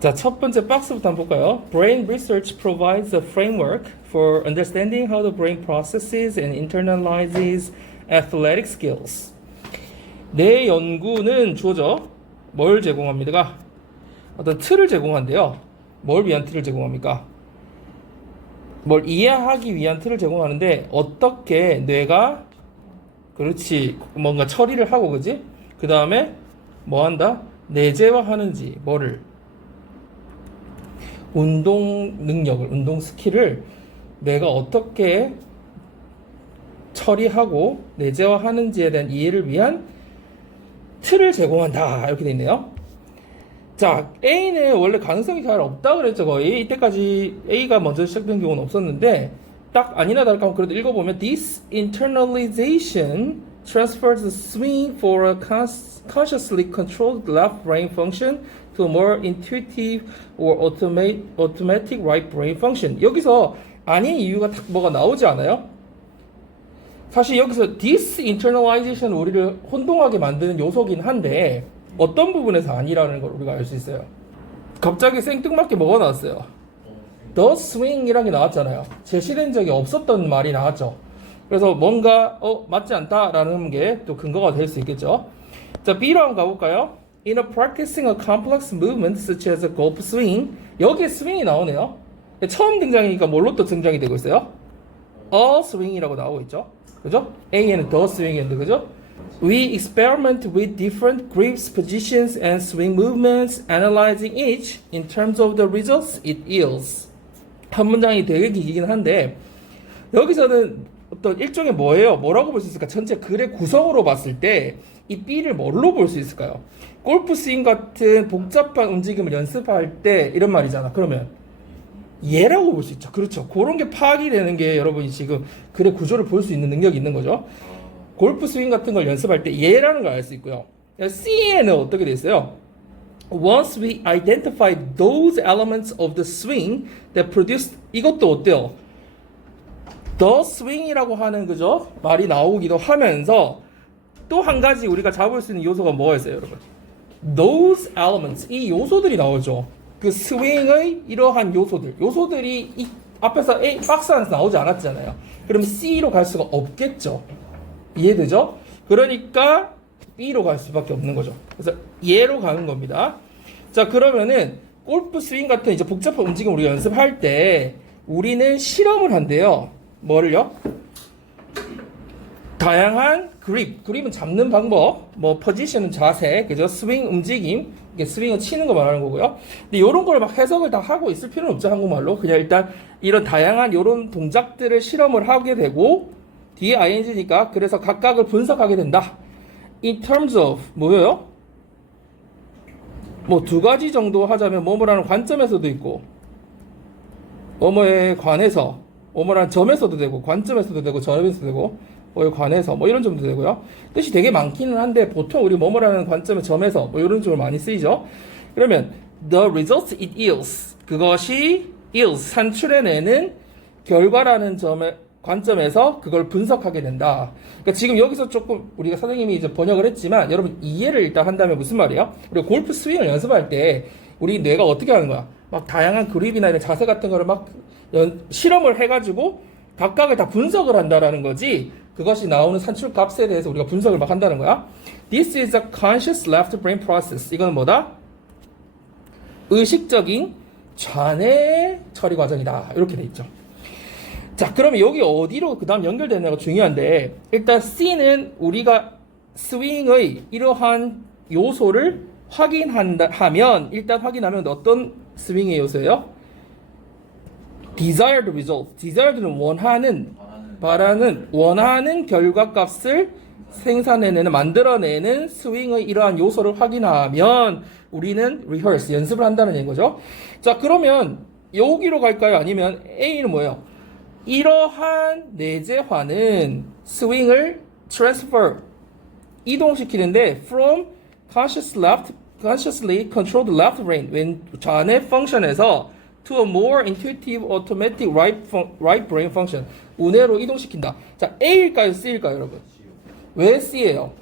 자, 첫 번째 박스부터 한번 볼까요? Brain research provides a framework for understanding how the brain processes and internalizes athletic skills. 뇌 연구는 주어져 뭘 제공합니까? 어떤 틀을 제공한대요. 뭘 위한 틀을 제공합니까? 뭘 이해하기 위한 틀을 제공하는데 어떻게 뇌가 그렇지 뭔가 처리를 하고 그지? 그 다음에 뭐 한다? 내재화하는지 뭐를 운동 능력을 운동 스킬을 뇌가 어떻게 처리하고 내재화하는지에 대한 이해를 위한 틀을 제공한다 이렇게 돼 있네요. 자, A는 원래 가능성이 잘 없다 그랬죠. 거의 이때까지 A가 먼저 시작된 경우는 없었는데 딱 아니나 다를까 하면 그래도 읽어보면 This internalization transfers the swing for a consciously controlled left brain function to a more intuitive or automatic right brain function. 여기서 아닌 이유가 딱 뭐가 나오지 않아요? 사실 여기서 this internalization 우리를 혼동하게 만드는 요소긴 한데 어떤 부분에서 아니라는 걸 우리가 알 수 있어요. 갑자기 생뚱맞게 뭐가 나왔어요? The swing이라는 게 나왔잖아요. 제시된 적이 없었던 말이 나왔죠. 그래서 뭔가 맞지 않다라는 게 또 근거가 될 수 있겠죠. 자, B로 한번 가볼까요? In a practicing a complex movement such as a golf swing, 여기에 스윙이 나오네요. 처음 등장이니까 뭘로 또 등장이 되고 있어요? A swing이라고 나오고 있죠. 그죠? A에는 the swing이었는데, 그죠? We experiment with different grips, positions, and swing movements, analyzing each in terms of the results it yields. 한 문장이 되게 길긴 한데 여기서는 어떤 일종의 뭐예요? 뭐라고 볼 수 있을까? 전체 글의 구성으로 봤을 때 이 B를 뭘로 볼 수 있을까요? 골프 스윙 같은 복잡한 움직임을 연습할 때 이런 말이잖아. 그러면 얘라고 볼 수 있죠. 그렇죠. 그런 게 파악이 되는 게 여러분이 지금 글의 구조를 볼 수 있는 능력이 있는 거죠. 골프 스윙 같은 걸 연습할 때 얘라는 걸 알 수 있고요. C에는 어떻게 돼 있어요? Once we identify those elements of the swing that produce 이것도 어때요? The swing이라고 하는 그죠? 말이 나오기도 하면서 또 한 가지 우리가 잡을 수 있는 요소가 뭐가 있어요, 여러분? Those elements 이 요소들이 나오죠. 그 스윙의 이러한 요소들이 이 앞에서 A 박스 안에서 나오지 않았잖아요. 그럼 C로 갈 수가 없겠죠. 이해되죠? 그러니까 B로 갈 수밖에 없는 거죠. 그래서 얘로 가는 겁니다. 자, 그러면은 골프 스윙 같은 이제 복잡한 움직임 우리가 연습할 때 우리는 실험을 한대요. 뭐를요? 다양한 그립은 잡는 방법, 뭐 포지션은 자세, 그죠? 스윙 움직임, 이게 스윙을 치는 거 말하는 거고요. 근데 이런 걸 막 해석을 다 하고 있을 필요는 없죠, 한국말로. 그냥 일단 이런 다양한 이런 동작들을 실험을 하게 되고 뒤에 ing니까 그래서 각각을 분석하게 된다. In terms of 뭐예요? 뭐 두 가지 정도 하자면 뭐뭐라는 관점에서도 있고 뭐뭐에 관해서 뭐뭐라는 점에서도 되고 관점에서도 되고 점에서도 되고 뭐에 관해서 뭐 이런 점도 되고요. 뜻이 되게 많기는 한데 보통 우리 뭐뭐라는 관점의 점에서 뭐 이런 쪽으로 많이 쓰이죠. 그러면 the results it yields 그것이 yields 산출해내는 결과라는 점에 관점에서 그걸 분석하게 된다. 그러니까 지금 여기서 조금 우리가 선생님이 이제 번역을 했지만 여러분 이해를 일단 한다면 무슨 말이에요? 우리가 골프 스윙을 연습할 때 우리 뇌가 어떻게 하는 거야? 막 다양한 그립이나 이런 자세 같은 거를 막 실험을 해가지고 각각을 다 분석을 한다라는 거지. 그것이 나오는 산출 값에 대해서 우리가 분석을 막 한다는 거야. This is a conscious left brain process. 이건 뭐다? 의식적인 좌뇌 처리 과정이다. 이렇게 돼 있죠. 자, 그러면 여기 어디로 그 다음 연결되느냐가 중요한데 일단 C는 우리가 스윙의 이러한 요소를 확인하면 일단 확인하면 어떤 스윙의 요소예요? Desired result. Desired는 원하는 결과값을 생산해내는 만들어내는 스윙의 이러한 요소를 확인하면 우리는 rehearse 연습을 한다는 얘기인 거죠. 자, 그러면 여기로 갈까요? 아니면 A는 뭐예요? 이러한 내재화는 스윙을 transfer 이동시키는데 from consciously controlled left brain 왼 좌뇌 펑션에서 to a more intuitive automatic right brain function 우뇌로 이동시킨다. 자, A일까요? C일까요, 여러분? 왜 C예요?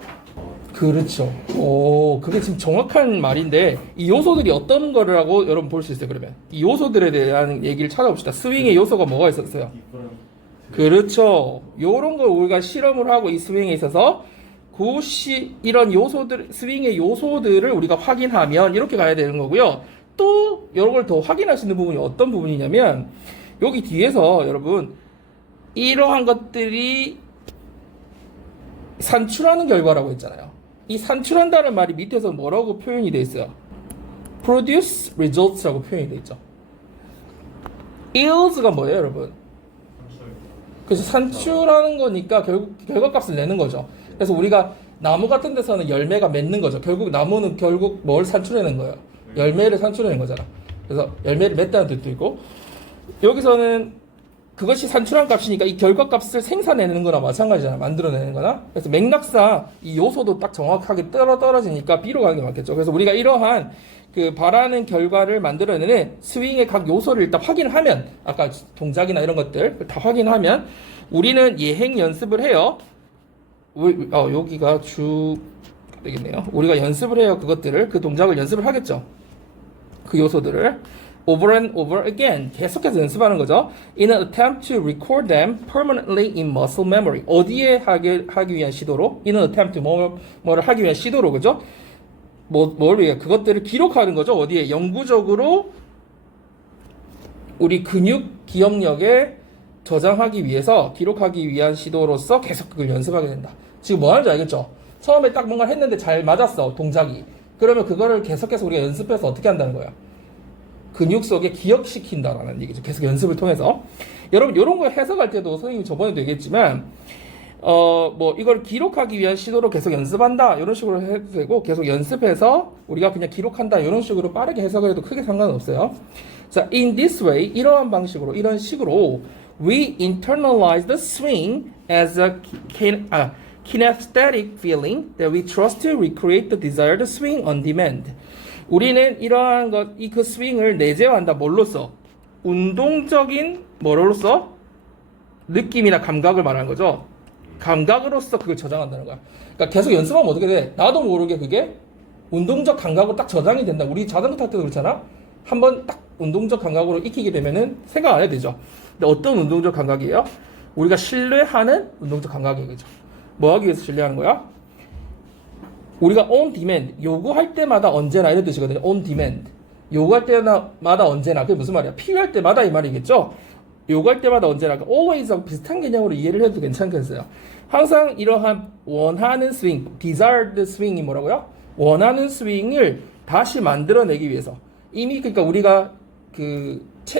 그렇죠. 오, 그게 지금 정확한 말인데 이 요소들이 어떤 거라고 여러분 볼 수 있어요. 그러면 이 요소들에 대한 얘기를 찾아봅시다. 스윙의 요소가 뭐가 있었어요? 그렇죠. 요런 걸 우리가 실험을 하고 이 스윙에 있어서 이런 요소들, 스윙의 요소들을 우리가 확인하면 이렇게 가야 되는 거고요. 또 이런 걸 더 확인할 수 있는 부분이 어떤 부분이냐면 여기 뒤에서 여러분 이러한 것들이 산출하는 결과라고 했잖아요. 이 산출한다는 말이 밑에서 뭐라고 표현이 되어 있어요? produce results라고 표현이 되어 있죠. yields가 뭐예요, 여러분? 그래서 산출하는 거니까 결국 결과값을 내는 거죠. 그래서 우리가 나무 같은 데서는 열매가 맺는 거죠. 결국 나무는 결국 뭘 산출해낸 거예요? 열매를 산출해낸 거잖아. 그래서 열매를 맺다는 뜻도 있고 여기서는 그것이 산출한 값이니까 이 결과값을 생산해내는 거나 마찬가지잖아. 만들어내는 거나. 그래서 맥락상 이 요소도 딱 정확하게 떨어지니까 B로 가는 게 맞겠죠. 그래서 우리가 이러한 그 바라는 결과를 만들어내는 스윙의 각 요소를 일단 확인을 하면 아까 동작이나 이런 것들 다 확인하면 우리는 예행 연습을 해요. 여기가 주 되겠네요. 우리가 연습을 해요. 그것들을 그 동작을 연습을 하겠죠. 그 요소들을 over and over again 계속해서 연습하는 거죠. In an attempt to record them permanently in muscle memory. 어디에 하기 위한 시도로? In an attempt 뭐를 하기 위한 시도로 그죠? 뭘 위해 그것들을 기록하는 거죠. 어디에? 영구적으로 우리 근육 기억력에 저장하기 위해서 기록하기 위한 시도로서 계속 그걸 연습하게 된다. 지금 뭐 하는지 알겠죠? 처음에 딱 뭔가 했는데 잘 맞았어 동작이. 그러면 그거를 계속해서 우리가 연습해서 어떻게 한다는 거야? 근육 속에 기억시킨다라는 얘기죠. 계속 연습을 통해서. 여러분, 이런 거 해석할 때도 선생님이 저번에도 얘기했지만, 이걸 기록하기 위한 시도로 계속 연습한다. 이런 식으로 해도 되고, 계속 연습해서 우리가 그냥 기록한다. 이런 식으로 빠르게 해석을 해도 크게 상관은 없어요. 자, in this way, 이런 식으로, we internalize the swing as a kinesthetic feeling that we trust to recreate the desired swing on demand. 우리는 이러한 그 스윙을 내재화한다. 뭘로써? 운동적인 뭐로써? 느낌이나 감각을 말하는 거죠. 감각으로서 그걸 저장한다는 거야. 그러니까 계속 연습하면 어떻게 돼? 나도 모르게 그게 운동적 감각으로 딱 저장이 된다. 우리 자전거 탈 때도 그렇잖아. 한번 딱 운동적 감각으로 익히게 되면은 생각 안 해도 되죠. 근데 어떤 운동적 감각이에요? 우리가 신뢰하는 운동적 감각이에요. 그죠? 뭐 하기 위해서 신뢰하는 거야? 우리가 on demand, 요구할 때마다 언제나 이런 뜻이거든요. on demand. 요구할 때마다 언제나. 그게 무슨 말이야? 필요할 때마다 이 말이겠죠? 요구할 때마다 언제나. always하고 비슷한 개념으로 이해를 해도 괜찮겠어요. 항상 이러한 원하는 스윙, desired swing이 뭐라고요? 원하는 스윙을 다시 만들어내기 위해서. 이미 그러니까 우리가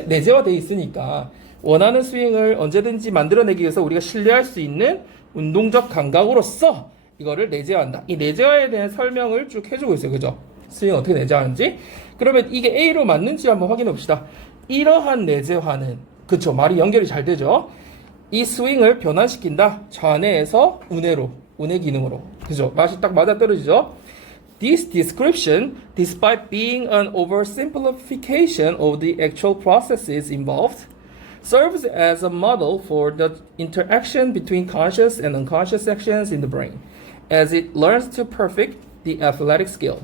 내재화되어 있으니까 원하는 스윙을 언제든지 만들어내기 위해서 우리가 신뢰할 수 있는 운동적 감각으로서 이거를 내재화한다. 이 내재화에 대한 설명을 쭉 해주고 있어요. 그죠? 스윙 어떻게 내재화하는지. 그러면 이게 A로 맞는지 한번 확인해 봅시다. 이러한 내재화는, 그쵸? 말이 연결이 잘 되죠? 이 스윙을 변환시킨다. 좌뇌에서 우뇌로, 우뇌 기능으로. 그죠? 맛이 딱 맞아 떨어지죠? This description, despite being an oversimplification of the actual processes involved, serves as a model for the interaction between conscious and unconscious actions in the brain, as it learns to perfect the athletic skill.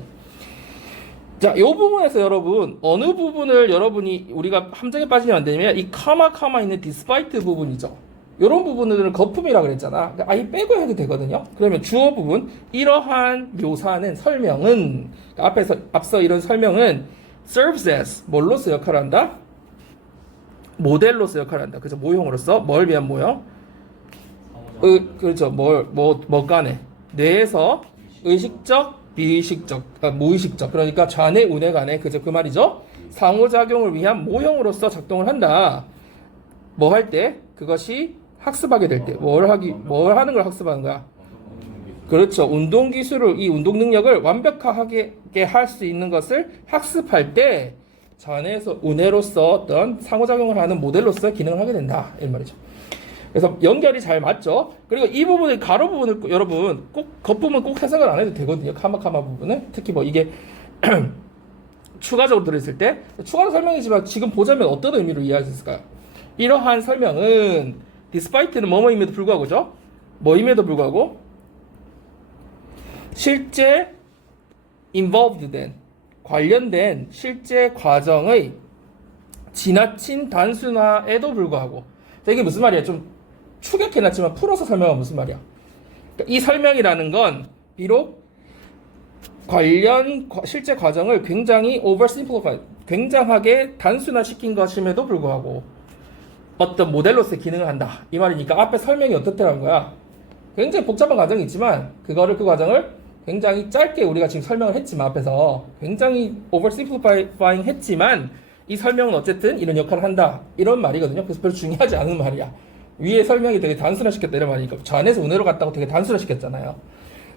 자, 이 부분에서 여러분 어느 부분을 여러분이 우리가 함정에 빠지면 안 되냐면 이 카마 있는 despite 부분이죠. 이런 부분들은 거품이라 그랬잖아. 그러니까 아예 빼고 해도 되거든요. 그러면 주어 부분 이러한 묘사는 설명은 그러니까 앞서 이런 설명은 serves as 뭘로서 역할을 한다? 모델로서 역할을 한다. 그죠? 모형으로서 뭘 위한 모형? 그렇죠. 뭐 간에 뇌에서 의식적, 비의식적, 무의식적 그러니까 좌뇌, 우뇌 간에 그죠? 그 말이죠. 상호작용을 위한 모형으로서 작동을 한다. 뭐 할 때? 그것이 학습하게 될 때. 뭘 하는 걸 학습하는 거야? 그렇죠. 운동 기술을, 이 운동 능력을 완벽하게 할 수 있는 것을 학습할 때 좌뇌에서 우뇌로서 어떤 상호작용을 하는 모델로서 기능을 하게 된다. 이 말이죠. 그래서 연결이 잘 맞죠. 그리고 이 부분의 가로 부분을 여러분 꼭 겉부분 꼭 해석을 안 해도 되거든요. 카마 부분은 특히 뭐 이게 추가적으로 들어있을 때 추가로 설명이지만 지금 보자면 어떤 의미로 이해할 수 있을까요? 이러한 설명은 despite는 뭐뭐임에도 불구하고죠. 뭐임에도 불구하고 실제 involved 된 관련된 실제 과정의 지나친 단순화에도 불구하고 자, 이게 무슨 말이야? 좀 축약해놨지만 풀어서 설명하면 무슨 말이야? 그러니까 이 설명이라는 건 비록 관련 실제 과정을 굉장히 oversimplify, 굉장하게 단순화시킨 것임에도 불구하고 어떤 모델로서의 기능을 한다. 이 말이니까 앞에 설명이 어떻다는 거야? 굉장히 복잡한 과정이 있지만 그 과정을 굉장히 짧게 우리가 지금 설명을 했지만 앞에서 굉장히 oversimplifying 했지만 이 설명은 어쨌든 이런 역할을 한다. 이런 말이거든요. 그래서 별로 중요하지 않은 말이야. 위에 설명이 되게 단순화시켰다 이런 말이니까 저 안에서 운해로 갔다고 되게 단순화시켰잖아요.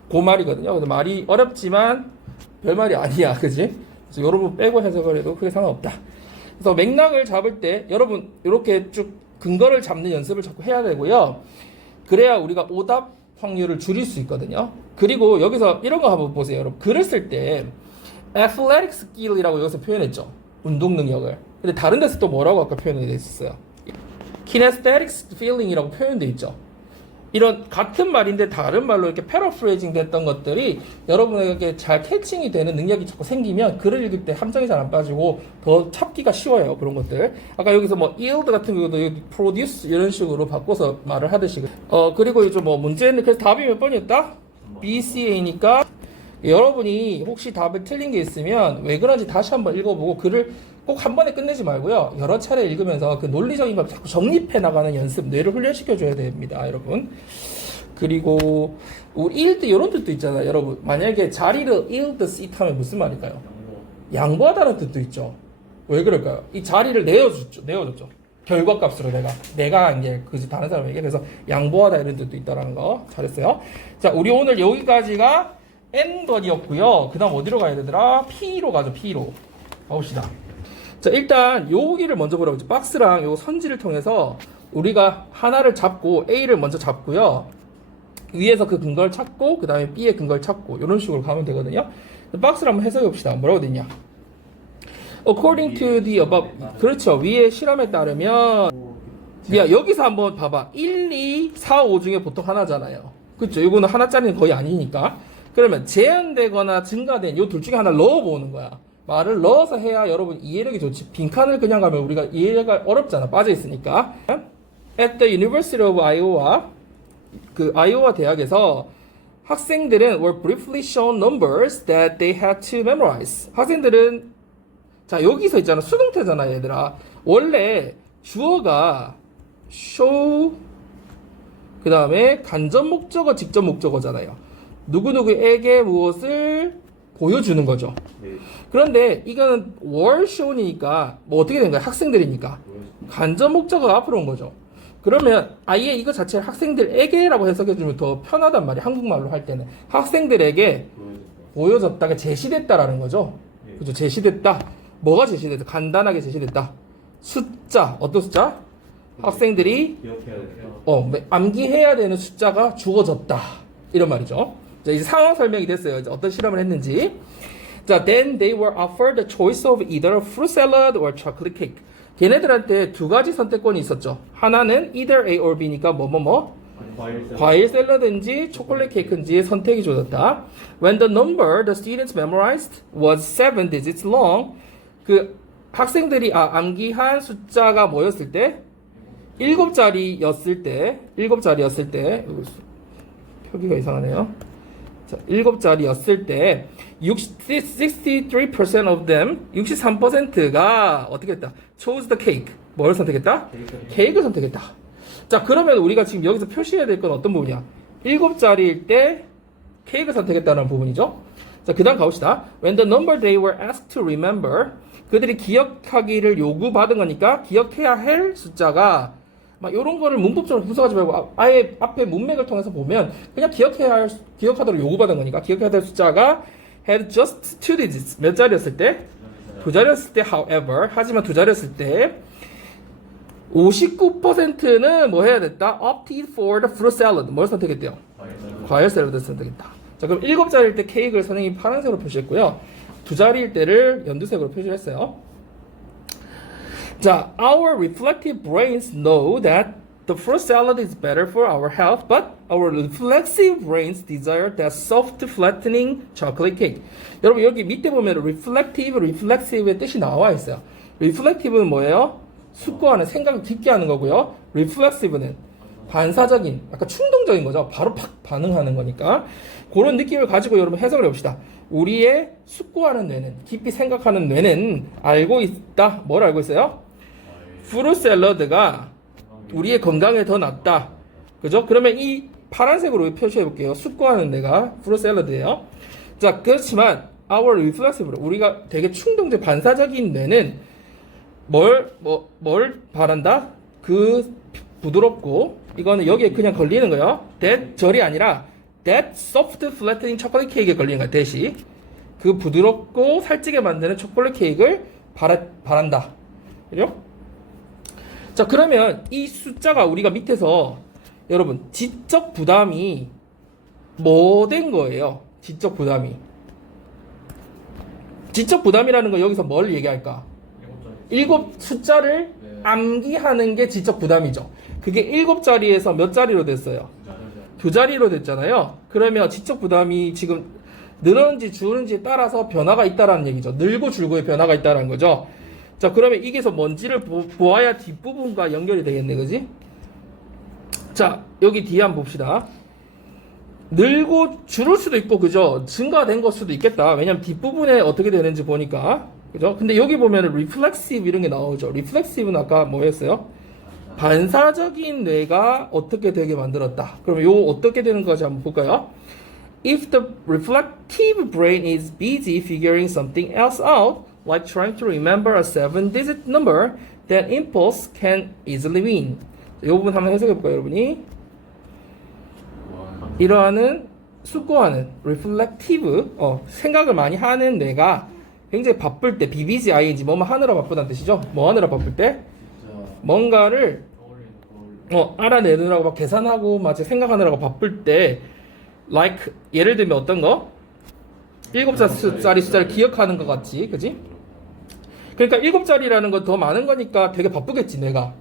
그 말이거든요. 그래서 말이 어렵지만 별 말이 아니야. 그지? 그래서 여러분 빼고 해석을 해도 크게 상관없다. 그래서 맥락을 잡을 때 여러분 이렇게 쭉 근거를 잡는 연습을 자꾸 해야 되고요. 그래야 우리가 오답 확률을 줄일 수 있거든요. 그리고 여기서 이런 거 한번 보세요. 여러분 글을 쓸 때 athletic skill이라고 여기서 표현했죠. 운동 능력을. 근데 다른 데서 또 뭐라고 아까 표현이 돼 있었어요. kinesthetic feeling이라고 표현돼 있죠. 이런 같은 말인데 다른 말로 이렇게 패러프레이징 됐던 것들이 여러분에게 잘 캐칭이 되는 능력이 자꾸 생기면 글을 읽을 때 함정이 잘 안 빠지고 더 찾기가 쉬워요. 그런 것들. 아까 여기서 뭐 yield 같은 경우도 produce 이런 식으로 바꿔서 말을 하듯이. 그리고 이제 뭐 문제는 그래서 답이 몇 번이었다? B, C, A니까 여러분이 혹시 답을 틀린 게 있으면 왜 그런지 다시 한번 읽어보고 글을 꼭 한 번에 끝내지 말고요. 여러 차례 읽으면서 그 논리적인 걸 자꾸 정립해 나가는 연습, 뇌를 훈련시켜 줘야 됩니다, 여러분. 그리고 우리 yield 이런 뜻도 있잖아요, 여러분. 만약에 자리를 yield seat 하면 무슨 말일까요? 양보하다는 뜻도 있죠. 왜 그럴까요? 이 자리를 내어줬죠. 결과값으로 내가 이제 그 다른 사람에게 그래서 양보하다 이런 뜻도 있다라는 거 잘했어요. 자, 우리 오늘 여기까지가 N번이었고요. 그 다음 어디로 가야 되더라? P로 가죠, P로. 가봅시다. 자, 일단 여기를 먼저 보라고. 박스랑 요 선지를 통해서 우리가 하나를 잡고 A를 먼저 잡고요. 위에서 그 근거를 찾고 그 다음에 B의 근거를 찾고 이런 식으로 가면 되거든요. 박스를 한번 해석해 봅시다. 뭐라고 되냐? According to the above. 그렇죠. 위의 실험에 따르면 여기서 한번 봐봐. 1, 2, 4, 5 중에 보통 하나잖아요. 그렇죠. 이거는 하나짜리는 거의 아니니까. 그러면 제한되거나 증가된 요 둘 중에 하나 넣어보는 거야. 말을 넣어서 해야 여러분 이해력이 좋지. 빈칸을 그냥 가면 우리가 이해가 어렵잖아. 빠져있으니까. At the University of Iowa, 그 아이오와 대학에서 학생들은 were briefly shown numbers that they had to memorize. 학생들은 자 여기서 있잖아. 수동태잖아 얘들아. 원래 주어가 show 그 다음에 간접 목적어 직접 목적어잖아요. 누구누구에게 무엇을 보여주는 거죠. 그런데 이거는 were shown이니까 뭐 어떻게 된 거야? 학생들이니까 간접 목적어가 앞으로 온 거죠. 그러면 아예 이거 자체를 학생들에게라고 해석해주면 더 편하단 말이야. 한국말로 할 때는 학생들에게 보여졌다가 제시됐다라는 거죠. 그죠? 제시됐다. 뭐가 제시됐다? 간단하게 제시됐다. 숫자. 어떤 숫자? 학생들이 암기해야 되는 숫자가 주어졌다. 이런 말이죠. 자, 이제 상황 설명이 됐어요. 이제 어떤 실험을 했는지. 자, then they were offered the choice of either a fruit salad or chocolate cake. 걔네들한테 두 가지 선택권이 있었죠. 하나는 either A or B니까 과일 샐러드인지 초콜릿 케이크인지의 선택이 주어졌다. When the number the students memorized was 7 digits long, 그 학생들이 암기한 숫자가 뭐였을 때? 7자리였을 때 표기가 이상하네요. 자, 7자리였을 때 63% of them, 63%가 어떻게 했다? chose the cake. 뭘 선택했다? 케이크를 선택했다. 자, 그러면 우리가 지금 여기서 표시해야 될 건 어떤 부분이야? 7자리일 때 케이크를 선택했다는 부분이죠. 자, 그 다음 가봅시다. When the number they were asked to remember, 그들이 기억하기를 요구받은 거니까 기억해야 할 숫자가 막 이런 거를 문법적으로 분석하지 말고 아예 앞에 문맥을 통해서 보면 그냥 기억하도록 요구받은 거니까 기억해야 될 숫자가 had just 2 digits. 몇 자리였을 때? 2자리였을 때 however 하지만 2자리였을 때 59%는 뭐 해야 됐다? opted for the fruit salad. 뭘 선택했대요? 과일 샐러드 선택했다. 자, 그럼 7자리일 때 케이크를 선생님이 파란색으로 표시했고요. 2자리일 때를 연두색으로 표시를 했어요. 자, our reflective brains know that the fruit salad is better for our health, but our reflexive brains desire that soft, flattening chocolate cake. 여러분 여기 밑에 보면 reflective의 뜻이 나와 있어요. reflective는 뭐예요? 숙고하는, 생각을 깊게 하는 거고요. reflexive는 반사적인, 약간 충동적인 거죠. 바로 팍 반응하는 거니까. 그런 느낌을 가지고 여러분 해석을 해봅시다. 우리의 숙고하는 뇌는, 깊이 생각하는 뇌는 알고 있다. 뭘 알고 있어요? 프루트 샐러드가 우리의 건강에 더 낫다. 그죠? 그러면 이 파란색으로 표시해 볼게요. 숙고하는 뇌가 프루트 샐러드예요. 자, 그렇지만 our reflexive, 우리가 되게 충동적 반사적인 뇌는 뭘 바란다? 그 부드럽고, 이거는 여기에 그냥 걸리는 거예요. that 절이 아니라 that soft flattening chocolate cake에 걸리는 거야. 대시 그 부드럽고 살찌게 만드는 초콜릿 케이크를 바란다. 그죠? 자, 그러면 이 숫자가 우리가 밑에서 여러분 지적 부담이 뭐 된 거예요? 지적 부담이. 지적 부담이라는 거 여기서 뭘 얘기할까? 7 숫자를 암기하는 게 지적 부담이죠. 그게 7자리에서 몇 자리로 됐어요? 2자리로 됐잖아요. 그러면 지적 부담이 지금 늘었는지 줄는지에 따라서 변화가 있다라는 얘기죠. 늘고 줄고의 변화가 있다는 거죠. 자, 그러면 이게서 뭔지를 보아야 뒷부분과 연결이 되겠네, 그지? 자, 여기 뒤에 한번 봅시다. 늘고 줄을 수도 있고, 그죠? 증가된 걸 수도 있겠다. 왜냐면 뒷부분에 어떻게 되는지 보니까, 그죠? 근데 여기 보면은 reflexive 이런 게 나오죠. reflexive는 아까 뭐였어요? 반사적인 뇌가 어떻게 되게 만들었다. 그러면 요 어떻게 되는 거지 한번 볼까요? If the reflective brain is busy figuring something else out, like trying to remember a 7-digit number, then impulse can easily win. 이 부분 한번 해석해 볼까요, 여러분이? 이러한 숙고하는 reflective, 생각을 많이 하는 뇌가 굉장히 바쁠 때, BBG, ING, 뭐뭐 하느라 바쁘다는 뜻이죠. 뭐 하느라 바쁠 때? 뭔가를 알아내느라고 막 계산하고 막 생각하느라고 바쁠 때, like 예를 들면 어떤 거? 7자리 숫자를 기억하는 것 같지, 그지? 그러니까 7자리라는 건 더 많은 거니까 되게 바쁘겠지, 내가.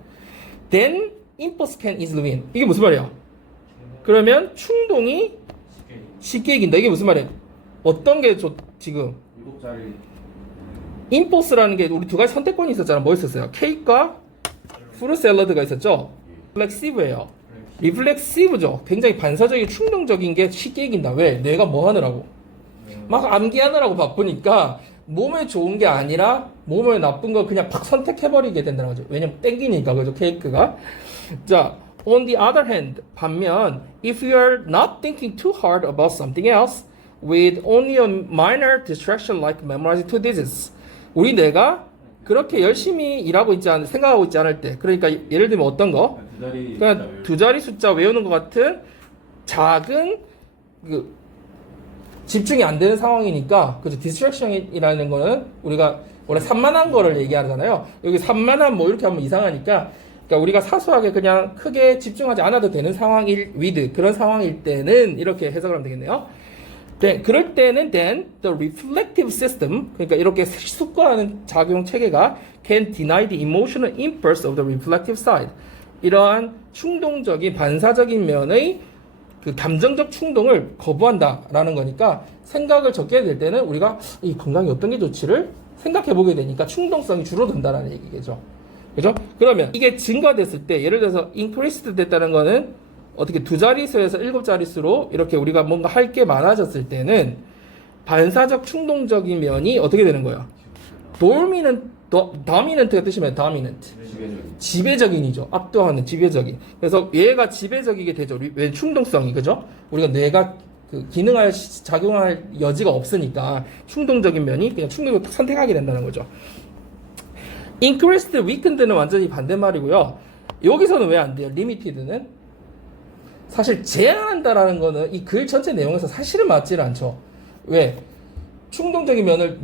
Then impulse can easily win. 이게 무슨 말이야? 그러면 충동이 쉽게 이긴다. 이게 무슨 말이야? 어떤 게 지금? 7자리. impulse라는 게 우리 두 가지 선택권이 있었잖아. 뭐 있었어요? 케이크와 프루트 샐러드가 있었죠. reflexive예요. reflexive죠. 굉장히 반사적인 충동적인 게 쉽게 이긴다. 왜? 내가 뭐 하느라고? 막 암기하느라고 바쁘니까 몸에 좋은 게 아니라 몸에 나쁜 거 그냥 팍 선택해버리게 된다는 거죠. 왜냐면 땡기니까, 그죠? 케이크가. 자, on the other hand, 반면 if you are not thinking too hard about something else with only a minor distraction like memorizing 2 digits, 우리 뇌가 그렇게 열심히 일하고 있지 않을, 생각하고 있지 않을 때, 그러니까 예를 들면 어떤 거? 그냥 2자리 숫자 외우는 것 같은 작은 집중이 안 되는 상황이니까, 그죠? 디스트랙션이라는 거는 우리가 원래 산만한 거를 얘기하잖아요. 여기 산만한 뭐 이렇게 하면 이상하니까, 그러니까 우리가 사소하게 그냥 크게 집중하지 않아도 되는 상황일, 그런 상황일 때는 이렇게 해석을 하면 되겠네요. 네, 그럴 때는 then the reflective system, 그러니까 이렇게 숙고하는 작용 체계가 can deny the emotional impulse of the reflective side. 이러한 충동적인 반사적인 면의 그 감정적 충동을 거부한다라는 거니까, 생각을 적게 될 때는 우리가 이 건강이 어떤 게 좋지를 생각해 보게 되니까 충동성이 줄어든다라는 얘기겠죠. 그죠? 그러면 이게 증가됐을 때, 예를 들어서 increased 됐다는 거는 어떻게 2자릿수에서 7자릿수로 이렇게 우리가 뭔가 할 게 많아졌을 때는 반사적 충동적인 면이 어떻게 되는 거예요? dominant가 뜻이면 dominant. 지배적인이죠. 압도하는, 지배적인. 그래서 얘가 지배적이게 되죠. 왜? 충동성이, 그죠? 우리가 뇌가 기능할, 작용할 여지가 없으니까 충동적인 면이 그냥 충동을 선택하게 된다는 거죠. increased, weakened는 완전히 반대말이고요. 여기서는 왜 안 돼요? limited는? 사실 제한한다라는 거는 이 글 전체 내용에서 사실은 맞지는 않죠. 왜? 충동적인 면을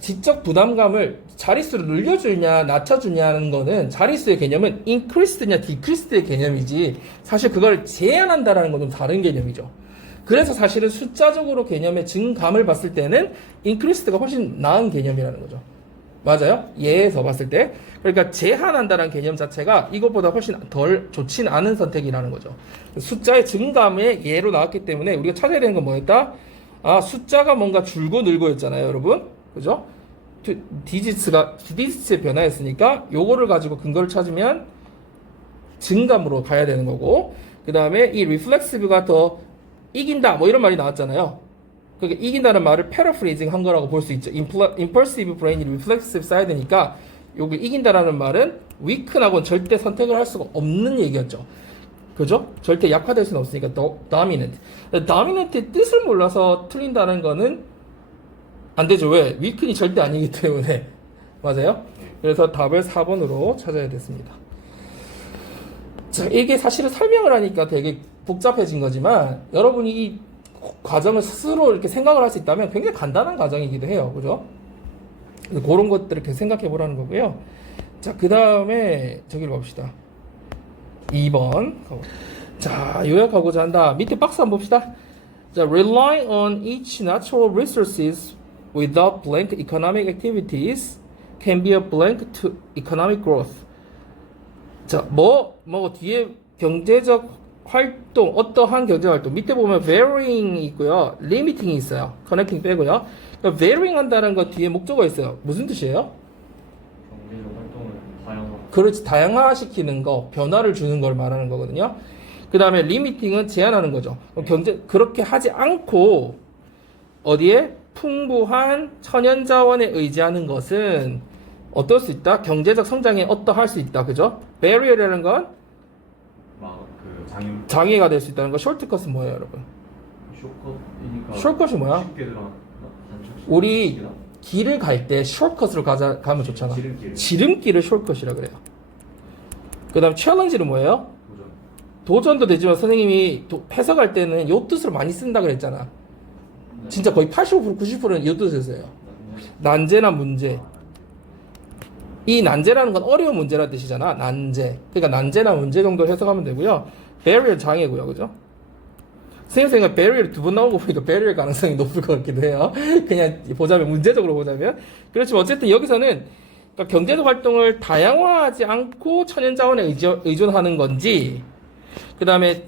지적 부담감을 자릿수로 늘려주냐 낮춰주냐는 거는 자릿수의 개념은 increased냐 decreased의 개념이지, 사실 그걸 제한한다라는 건 좀 다른 개념이죠. 그래서 사실은 숫자적으로 개념의 증감을 봤을 때는 increased가 훨씬 나은 개념이라는 거죠. 맞아요? 예에서 봤을 때. 그러니까 제한한다는 개념 자체가 이것보다 훨씬 덜 좋진 않은 선택이라는 거죠. 숫자의 증감의 예로 나왔기 때문에 우리가 찾아야 되는 건 뭐였다? 아, 숫자가 뭔가 줄고 늘고였잖아요, 여러분. 그죠? 디지츠의 변화였으니까 요거를 가지고 근거를 찾으면 증감으로 가야 되는 거고, 그 다음에 이 reflexive가 더 이긴다 뭐 이런 말이 나왔잖아요. 그러니까 이긴다는 말을 paraphrasing 한 거라고 볼 수 있죠. impulsive brain이 reflexive 사이드니까 여기 이긴다라는 말은 weaken하고는 절대 선택을 할 수가 없는 얘기였죠. 그죠? 절대 약화될 수는 없으니까 dominant. dominant의 뜻을 몰라서 틀린다는 거는 안 되죠. 왜? weaken이 절대 아니기 때문에. 맞아요? 그래서 답을 4번으로 찾아야 됐습니다. 자, 이게 사실은 설명을 하니까 되게 복잡해진 거지만 여러분이 이 과정을 스스로 이렇게 생각을 할 수 있다면 굉장히 간단한 과정이기도 해요. 그죠? 그런 것들을 이렇게 생각해 보라는 거고요. 자, 그 다음에 저기를 봅시다. 2번. 자, 요약하고자 한다. 밑에 박스 한번 봅시다. 자, rely on each natural resources without blank economic activities can be a blank to economic growth. 자, 뭐 뒤에 경제적 활동, 어떠한 경제 활동. 밑에 보면 varying이 있고요. limiting이 있어요. connecting 빼고요. 그러니까 varying 한다는 거 뒤에 목적어가 있어요. 무슨 뜻이에요? 경제적 활동을 다양화. 그렇지, 다양화시키는 거, 변화를 주는 걸 말하는 거거든요. 그 다음에 limiting은 제한하는 거죠. 그렇게 하지 않고 어디에 풍부한 천연자원에 의지하는 것은 어떨 수 있다? 경제적 성장에 어떠할 수 있다. 그죠? barrier라는 건 장애가 될 수 있다는 거. shortcut은 뭐예요, 여러분? 쇼컷이니까. shortcut이 뭐야? 쉽게 들어가. 우리 길을 갈 때 shortcut으로 가면 좋잖아. 지름길을 shortcut이라 그래요. 그 다음 challenge는 뭐예요? 도전도 되지만 선생님이 해석할 때는 요 뜻으로 많이 쓴다 그랬잖아. 진짜 거의 80% 90%는 요 뜻을 써요. 난제나 문제. 이 난제라는 건 어려운 문제라는 뜻이잖아. 난제. 그러니까 난제나 문제 정도 해석하면 되고요. barrier 장애고요. 그죠? 선생님 생각 barrier 두 번 나온 거 보니까 barrier 가능성이 높을 것 같기도 해요. 그냥 보자면, 문제적으로 보자면. 그렇지만 어쨌든 여기서는 그러니까 경제적 활동을 다양화하지 않고 천연자원에 의존하는 건지, 그 다음에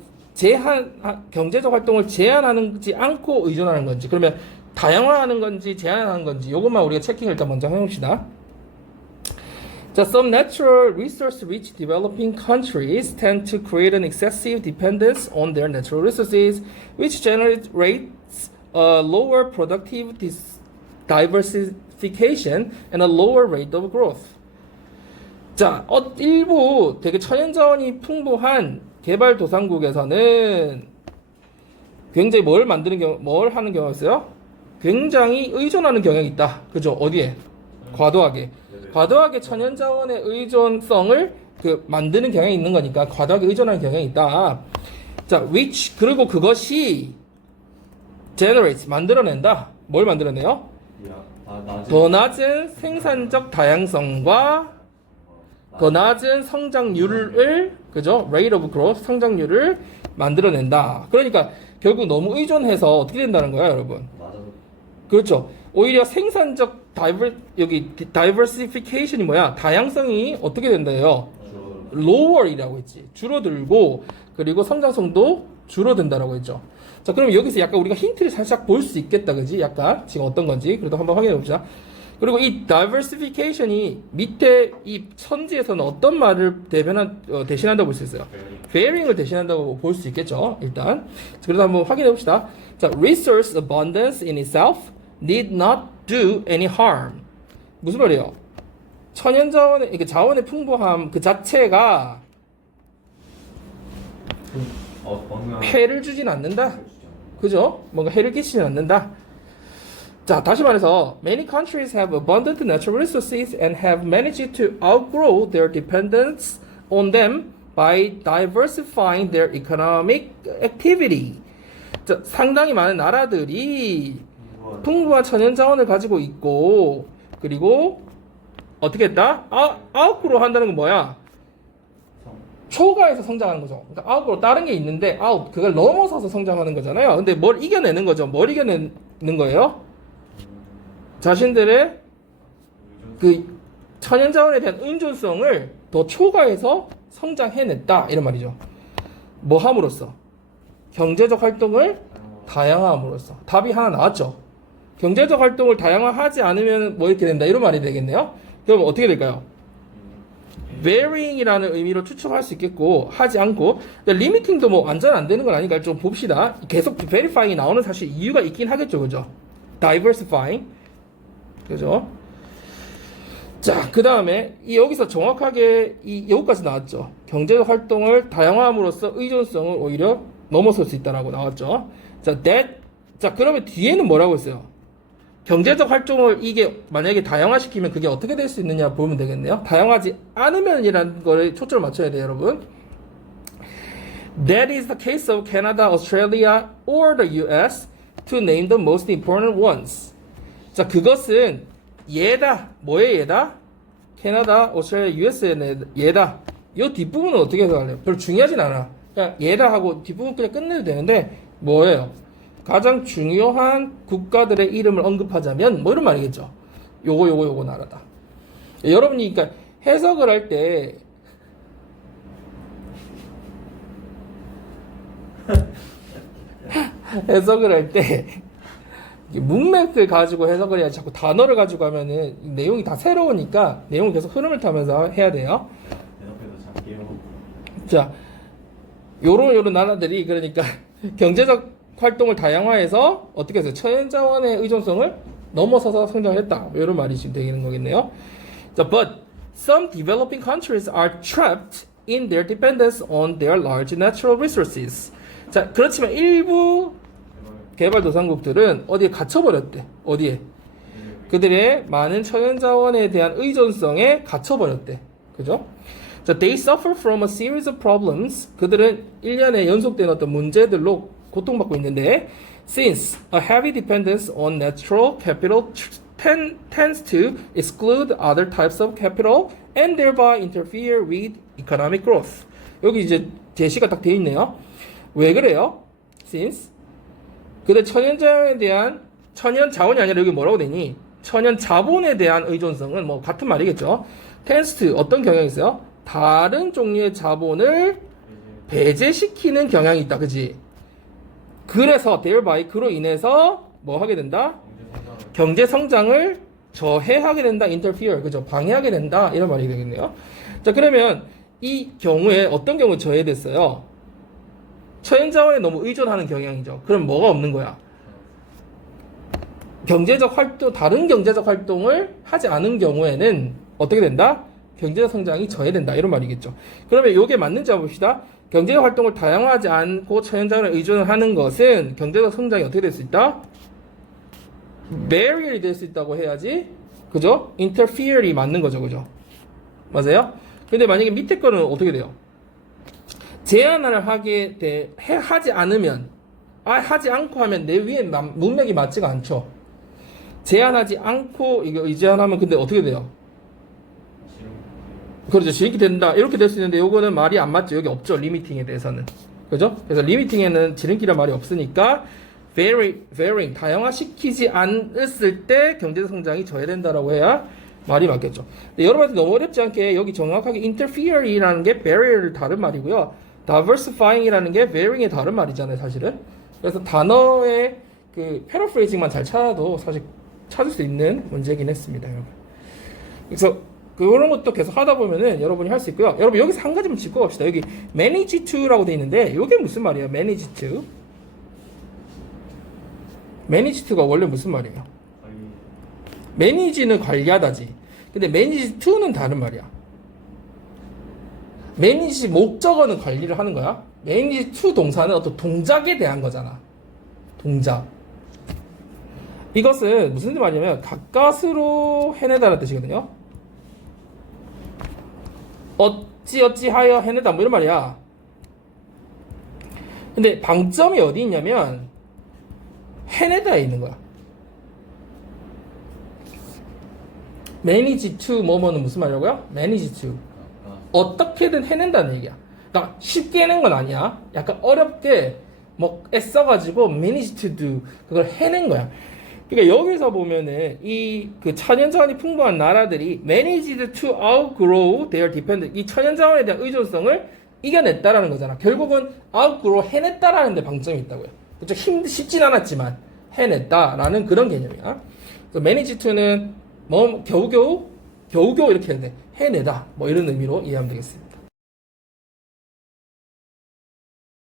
경제적 활동을 제한하지 않고 의존하는 건지, 그러면 다양화하는 건지 제한하는 건지, 이것만 우리가 체킹을 일단 먼저 해봅시다. 자, some natural resource-rich developing countries tend to create an excessive dependence on their natural resources, which generates a lower productive diversification and a lower rate of growth. 자, 일부 되게 천연자원이 풍부한 개발도상국에서는 굉장히 뭘 하는 경우가 있어요? 굉장히 의존하는 경향이 있다. 그죠? 어디에? 과도하게 천연자원의 의존성을 만드는 경향이 있는 거니까 과도하게 의존하는 경향이 있다. 자, which, 그리고 그것이 generates, 만들어낸다. 뭘 만들어내요? 더 낮은 생산적 다양성과 더 낮은 성장률을, 그죠? rate of growth, 성장률을 만들어낸다. 그러니까 결국 너무 의존해서 어떻게 된다는 거야, 여러분? 그렇죠. 오히려 생산적 diversification이 뭐야? 다양성이 어떻게 된다요? lower이라고 했지. 줄어들고, 그리고 성장성도 줄어든다라고 했죠. 자, 그럼 여기서 약간 우리가 힌트를 살짝 볼 수 있겠다, 그지? 약간 지금 어떤 건지. 그래도 한번 확인해 봅시다. 그리고 이 diversification이 밑에 이 선지에서는 어떤 말을 대신한다고 볼 수 있어요? varying을 대신한다고 볼 수 있겠죠, 일단. 그래서 한번 확인해 봅시다. 자, resource abundance in itself need not do any harm. 무슨 말이에요? 천연자원의, 자원의 풍부함 그 자체가 해를 주진 않는다. 그죠? 뭔가 해를 끼치진 않는다. 자, 다시 말해서 many countries have abundant natural resources and have managed to outgrow their dependence on them by diversifying their economic activity. 자, 상당히 많은 나라들이 풍부한 천연자원을 가지고 있고, 그리고 어떻게 했다? outgrow 한다는 건 뭐야? 초과해서 성장하는 거죠. 그러니까 outgrow 다른 게 있는데 그걸 넘어서서 성장하는 거잖아요. 근데 뭘 이겨내는 거죠? 뭘 이겨내는 거예요? 자신들의 그 천연자원에 대한 의존성을 더 초과해서 성장해냈다 이런 말이죠. 뭐 함으로써? 경제적 활동을 다양화함으로써. 답이 하나 나왔죠. 경제적 활동을 다양화하지 않으면 뭐 이렇게 된다 이런 말이 되겠네요. 그럼 어떻게 될까요? varying이라는 의미로 추측할 수 있겠고 하지 않고 리미팅도 뭐 완전 안 되는 건 아니니까 좀 봅시다. 계속 verifying이 나오는 사실 이유가 있긴 하겠죠, 그죠? diversifying, 그죠? 자, 그 다음에 여기서 정확하게 여기까지 나왔죠. 경제적 활동을 다양화함으로써 의존성을 오히려 넘어설 수 있다라고 나왔죠. 자, 그러면 뒤에는 뭐라고 했어요? 경제적 활동을 이게 만약에 다양화시키면 그게 어떻게 될 수 있느냐 보면 되겠네요. 다양하지 않으면이라는 거를 초점을 맞춰야 돼요, 여러분. That is the case of Canada, Australia, or the US, to name the most important ones. 자, 그것은 얘다. 뭐의 얘다? 캐나다, 오스트레일리아, US의 얘다. 이 뒷부분은 어떻게 해석할래요? 별로 중요하진 않아. 그냥 얘다 하고 뒷부분 그냥 끝내도 되는데 뭐예요? 가장 중요한 국가들의 이름을 언급하자면 뭐 이런 말이겠죠. 요거 나라다. 여러분이 그러니까 해석을 할 때 해석을 할 때 문맥을 가지고 해석을 해야 자꾸 단어를 가지고 하면은 내용이 다 새로우니까 내용을 계속 흐름을 타면서 해야 돼요. 대답해도 작게요. 자, 요런 나라들이 그러니까 경제적 활동을 다양화해서 어떻게 해서 천연자원의 의존성을 넘어서서 성장했다. 이런 말이 지금 되는 거겠네요. 자, but some developing countries are trapped in their dependence on their large natural resources. 자, 그렇지만 일부 개발도상국들은 어디에 갇혀버렸대. 어디에? 그들의 많은 천연자원에 대한 의존성에 갇혀버렸대. 그죠? 자, they suffer from a series of problems. 그들은 1년에 연속된 어떤 문제들로 고통받고 있는데 since a heavy dependence on natural capital tends to exclude other types of capital and thereby interfere with economic growth. 여기 이제 제시가 딱 되어 있네요. 왜 그래요? since 근데 천연자원에 대한 천연자원이 아니라 여기 뭐라고 되니? 천연자본에 대한 의존성은 뭐 같은 말이겠죠. tends to 어떤 경향이 있어요? 다른 종류의 자본을 배제시키는 경향이 있다. 그지? 그래서 thereby 그로 인해서 뭐 하게 된다? 경제 성장을 저해하게 된다. interfere. 그죠? 방해하게 된다. 이런 말이 되겠네요. 자, 그러면 이 경우에 어떤 경우 저해됐어요? 천연자원에 너무 의존하는 경향이죠. 그럼 뭐가 없는 거야? 경제적 활동, 다른 경제적 활동을 하지 않은 경우에는 어떻게 된다? 경제적 성장이 저해된다. 이런 말이겠죠. 그러면 이게 맞는지 한번 봅시다. 경제적 활동을 다양화하지 않고 천연자원에 의존을 하는 것은 경제적 성장이 어떻게 될 수 있다? barrier이 될 수 있다고 해야지. 그죠? interfere이 맞는 거죠. 그죠? 맞아요? 근데 만약에 밑에 거는 어떻게 돼요? 제한을 하지 않으면, 하지 않고 하면 내 위에 문맥이 맞지가 않죠. 제한하지 않고, 이거 제한하면 근데 어떻게 돼요? 그렇죠. 지름기 된다. 이렇게 될 수 있는데, 요거는 말이 안 맞죠. 여기 없죠. 리미팅에 대해서는. 그죠? 그래서 리미팅에는 지름기란 말이 없으니까, varying, 다양화시키지 않았을 때 경제 성장이 저해된다라고 해야 말이 맞겠죠. 여러분한테 너무 어렵지 않게 여기 정확하게 interfere이라는 게 barrier를 다른 말이고요. diversifying이라는 게 varying의 다른 말이잖아요, 사실은. 그래서 단어의 그 패러프레이징만 잘 찾아도 사실 찾을 수 있는 문제긴 했습니다, 여러분. 그래서 그런 것도 계속 하다 보면은 여러분이 할 수 있고요. 여러분 여기서 한 가지만 짚고 갑시다. 여기 manage to라고 돼 있는데 이게 무슨 말이에요? manage to. manage to가 원래 무슨 말이에요? manage는 관리하다지. 근데 manage to는 다른 말이야. manage 목적어는 관리를 하는 거야. manage to 동사는 어떤 동작에 대한 거잖아. 동작. 이것은 무슨 말이냐면 가까스로 해내다라는 뜻이거든요. 어찌하여 해내다 뭐 이런 말이야. 근데 방점이 어디 있냐면 해내다에 있는 거야. manage to 뭐뭐는 무슨 말이라고요? manage to 어떻게든 해낸다는 얘기야. 그러니까 쉽게 해낸 건 아니야. 약간 어렵게 뭐 애써가지고 manage to do 그걸 해낸 거야. 그러니까 여기서 보면은 이 그 천연자원이 풍부한 나라들이 managed to outgrow their dependence, 이 천연자원에 대한 의존성을 이겨냈다라는 거잖아. 결국은 outgrow 해냈다라는 데 방점이 있다고요. 그렇죠? 쉽진 않았지만 해냈다라는 그런 개념이야. 그래서 manage to는 뭐 겨우겨우 이렇게 해야 돼. 해내다 뭐 이런 의미로 이해하면 되겠습니다.